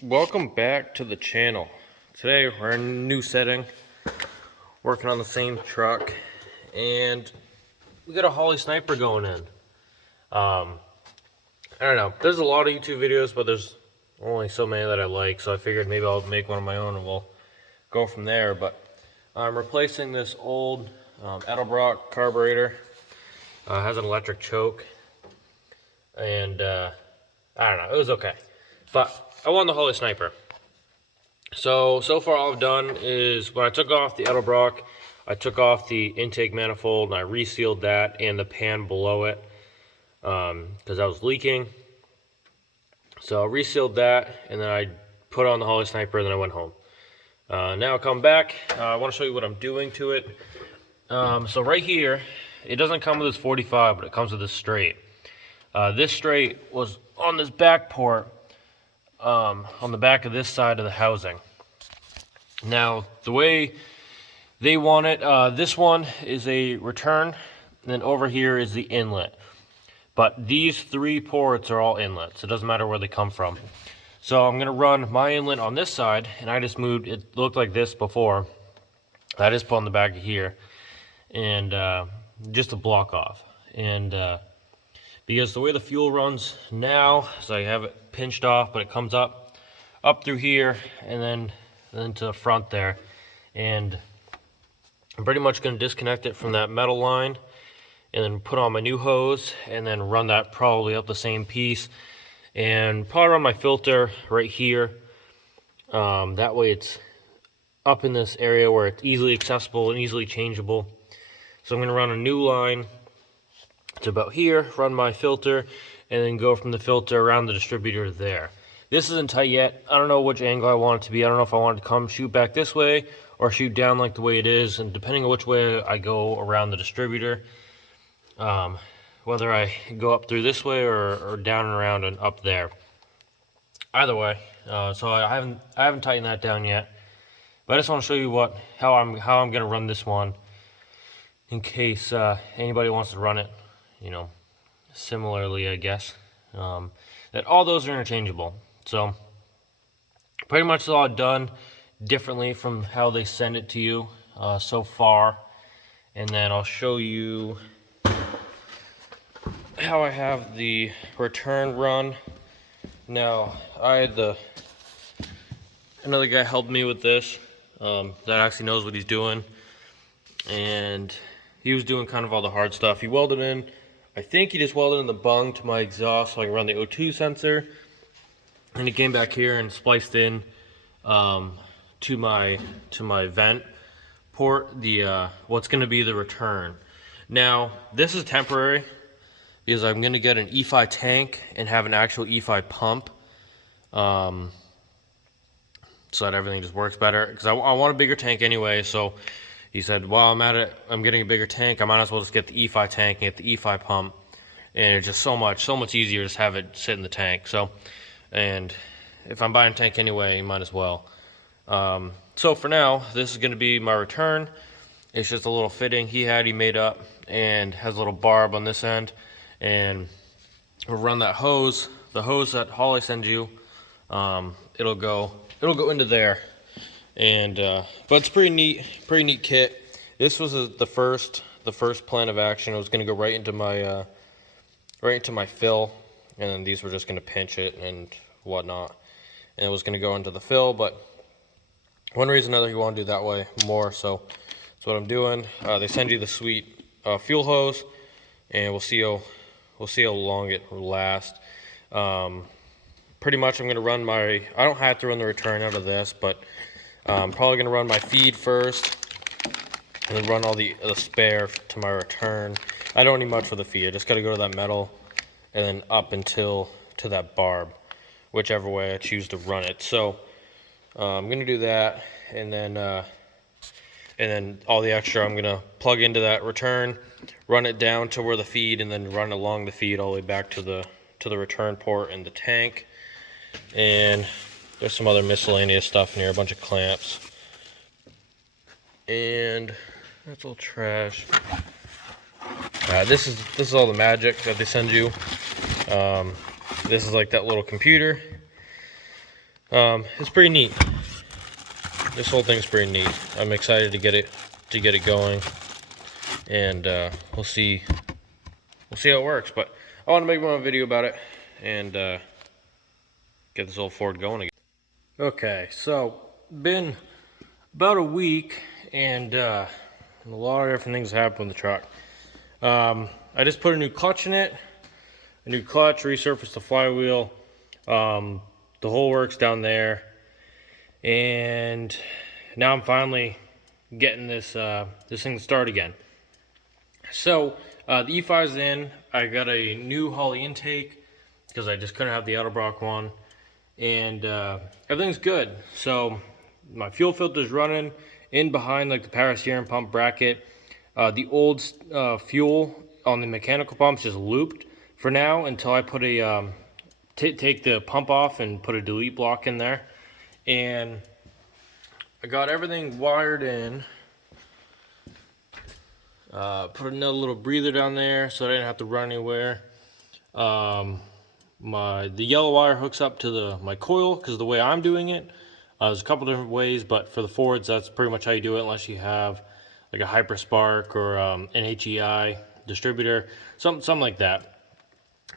Welcome back to the channel. Today we're in a new setting, working on the same truck, and we got a Holley sniper going in. I don't know, there's a lot of YouTube videos, but there's only so many that I like, so I figured maybe I'll make one of my own and we'll go from there. But I'm replacing this old Edelbrock carburetor. It has an electric choke, and I don't know, it was okay. But I won the Holley sniper. So far all I've done is when I took off the Edelbrock, I took off the intake manifold and I resealed that and the pan below it because I was leaking. So I resealed that and then I put on the Holley sniper and then I went home. Now I come back, I want to show you what I'm doing to it. So right here, it doesn't come with this 45, but it comes with this straight. This straight was on this back port, on the back of this side of the housing. Now, the way they want it, this one is a return, and then over here is the inlet. But these three ports are all inlets. It doesn't matter where they come from. So I'm gonna run my inlet on this side, and I just moved, it looked like this before. I just put on the back of here, and just to block off. And because the way the fuel runs now, so I have it pinched off, but it comes up through here and then to the front there. And I'm pretty much going to disconnect it from that metal line and then put on my new hose and then run that probably up the same piece and probably run my filter right here. That way it's up in this area where it's easily accessible and easily changeable. So I'm going to run a new line to about here, run my filter, and then go from the filter around the distributor there. This isn't tight yet. I don't know which angle I want it to be. I don't know if I want it to come shoot back this way or shoot down like the way it is, and depending on which way I go around the distributor, whether I go up through this way or down and around and up there. Either way, so I haven't tightened that down yet, but I just want to show you how I'm going to run this one in case anybody wants to run it, you know, similarly, I guess. That all those are interchangeable. So pretty much it's all done differently from how they send it to you so far. And then I'll show you how I have the return run. Now, I had another guy helped me with this that actually knows what he's doing. And he was doing kind of all the hard stuff. He welded in, I think he just welded in the bung to my exhaust so I can run the O2 sensor. And he came back here and spliced in to my vent port what's going to be the return. Now, this is temporary because I'm going to get an EFI tank and have an actual EFI pump so that everything just works better. Because I want a bigger tank anyway, so he said, while I'm at it, I'm getting a bigger tank, I might as well just get the EFI tank and get the EFI pump. And it's just so much easier to just have it sit in the tank. So, and if I'm buying a tank anyway, you might as well. So for now, this is going to be my return. It's just a little fitting he made up and has a little barb on this end. And we'll run that hose, the hose that Holley sends you, it'll go into there. And but it's pretty neat kit. This was the first plan of action. It was going to go right into my fill, and then these were just going to pinch it and whatnot, and it was going to go into the fill. But one reason or another you want to do that way more, so that's what I'm doing. They send you the sweet fuel hose, and we'll see how long it will last. Pretty much I'm going to run I don't have to run the return out of this, but I'm probably going to run my feed first and then run all the spare to my return. I don't need much for the feed. I just got to go to that metal and then up to that barb, whichever way I choose to run it. So I'm going to do that, and then all the extra I'm going to plug into that return, run it down to where the feed, and then run along the feed all the way back to the return port and the tank. And there's some other miscellaneous stuff in here, a bunch of clamps. And that's all trash. This is all the magic that they send you. This is like that little computer. It's pretty neat. This whole thing's pretty neat. I'm excited to get it going, and we'll see how it works. But I want to make one video about it and get this old Ford going again. Okay, so been about a week, and a lot of different things happened with the truck. I just put a new clutch in it, resurfaced the flywheel, the whole works down there, and now I'm finally getting this thing to start again. So the EFI is in. I got a new Holley intake because I just couldn't have the Edelbrock one, and everything's good. So my fuel filter's running in behind like the power steering pump bracket. The old fuel on the mechanical pumps just looped for now until I put a take the pump off and put a delete block in there. And I got everything wired in. Put another little breather down there so I didn't have to run anywhere. The yellow wire hooks up to my coil because the way I'm doing it. There's a couple different ways, but for the Fords, that's pretty much how you do it, unless you have like a Hyperspark or an HEI distributor, something like that.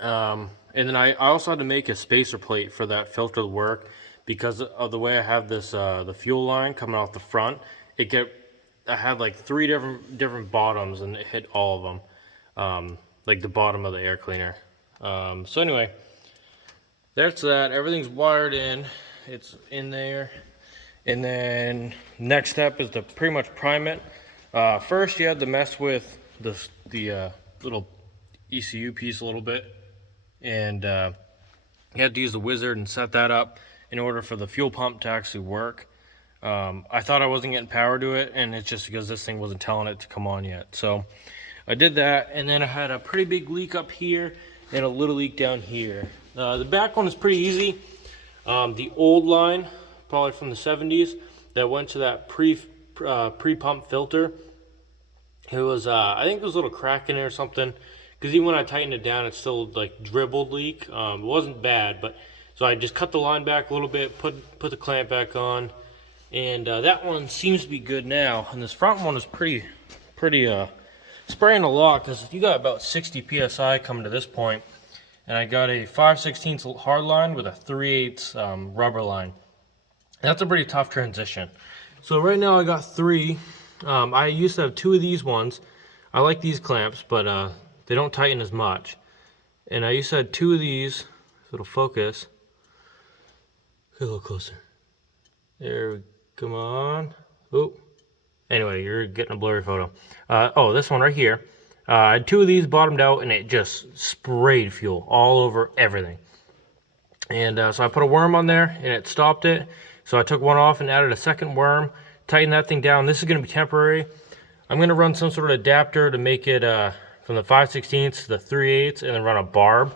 And then I also had to make a spacer plate for that filter to work because of the way I have this the fuel line coming off the front. I had like 3 different bottoms, and it hit all of them, like the bottom of the air cleaner. So anyway, that's that. Everything's wired in. It's in there. And then next step is to pretty much prime it. First, you had to mess with the little ECU piece a little bit, and you had to use the wizard and set that up in order for the fuel pump to actually work. I thought I wasn't getting power to it, and it's just because this thing wasn't telling it to come on yet. So I did that, and then I had a pretty big leak up here and a little leak down here. The back one is pretty easy. The old line, probably from the 70s, that went to that pre-pump filter. It was, I think there was a little crack in it or something, because even when I tightened it down, it still like dribbled leak. It wasn't bad, but so I just cut the line back a little bit, put the clamp back on, and that one seems to be good now. And this front one is pretty spraying a lot, because you got about 60 psi coming to this point. And I got a 5/16 hard line with a 3/8 rubber line. That's a pretty tough transition. So right now I got 3. I used to have 2 of these ones. I like these clamps, but they don't tighten as much. And I used to have 2 of these. So it'll focus. Get a little closer. There, come on. Oh. Anyway, you're getting a blurry photo. Oh, this one right here. I had 2 of these bottomed out, and it just sprayed fuel all over everything. And so I put a worm on there, and it stopped it. So I took one off and added a second worm, tightened that thing down. This is going to be temporary. I'm going to run some sort of adapter to make it from the 5/16 to the 3/8, and then run a barb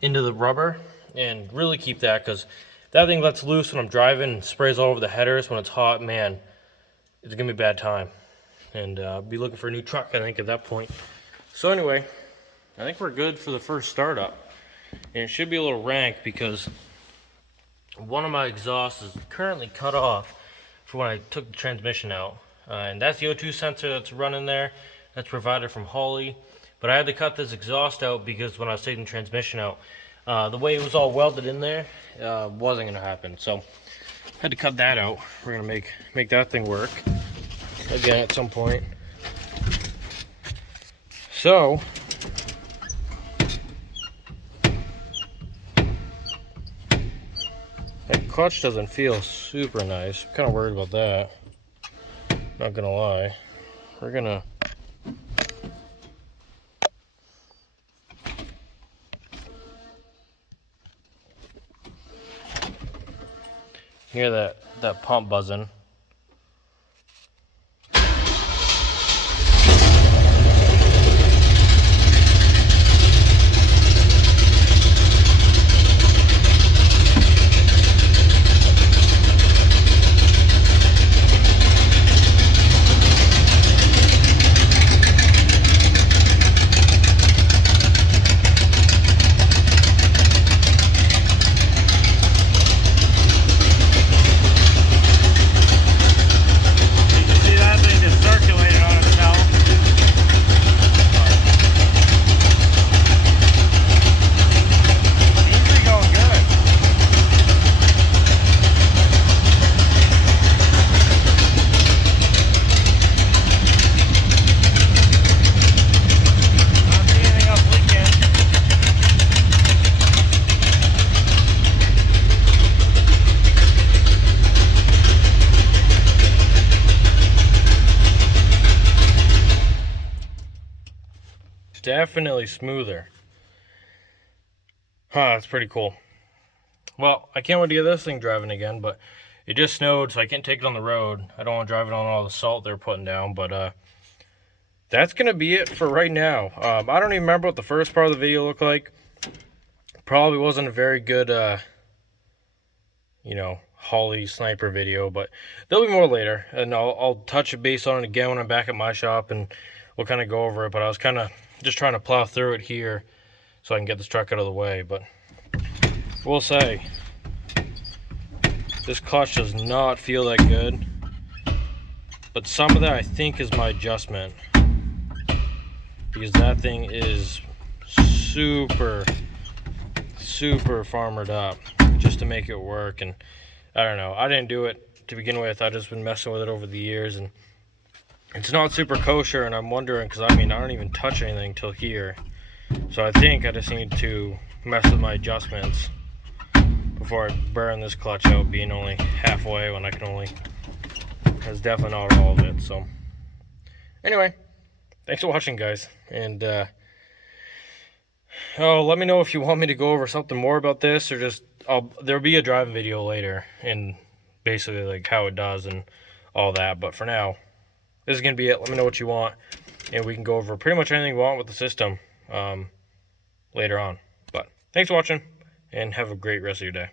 into the rubber and really keep that, because that thing lets loose when I'm driving and sprays all over the headers when it's hot. Man, it's going to be a bad time. And I'll be looking for a new truck, I think, at that point. So anyway, I think we're good for the first startup. And it should be a little rank because one of my exhausts is currently cut off for when I took the transmission out. And that's the O2 sensor that's running there. That's provided from Holley. But I had to cut this exhaust out because when I was taking the transmission out, the way it was all welded in there wasn't going to happen. So I had to cut that out. We're going to make that thing work again at some point. So that clutch doesn't feel super nice. I'm kind of worried about that, not gonna lie. We're gonna hear that pump buzzing. definitely smoother. That's pretty cool. Well, I can't wait to get this thing driving again, but it just snowed, so I can't take it on the road. I don't want to drive it on all the salt they're putting down, but that's going to be it for right now. I don't even remember what the first part of the video looked like. Probably wasn't a very good, Holley sniper video, but there'll be more later, and I'll touch base on it again when I'm back at my shop, and we'll kind of go over it. But I was kind of just trying to plow through it here so I can get this truck out of the way. But we'll say this clutch does not feel that good, but some of that I think is my adjustment, because that thing is super farmered up just to make it work. And I don't know, I didn't do it to begin with. I've just been messing with it over the years, and it's not super kosher. And I'm wondering, because I don't even touch anything till here, so I think I just need to mess with my adjustments before I burn this clutch out, being only halfway when I can only, that's definitely not all of it. So anyway, thanks for watching, guys, and let me know if you want me to go over something more about this, or just there'll be a driving video later, and basically like how it does and all that. But for now, this is gonna be it. Let me know what you want, and we can go over pretty much anything you want with the system later on. But thanks for watching, and have a great rest of your day.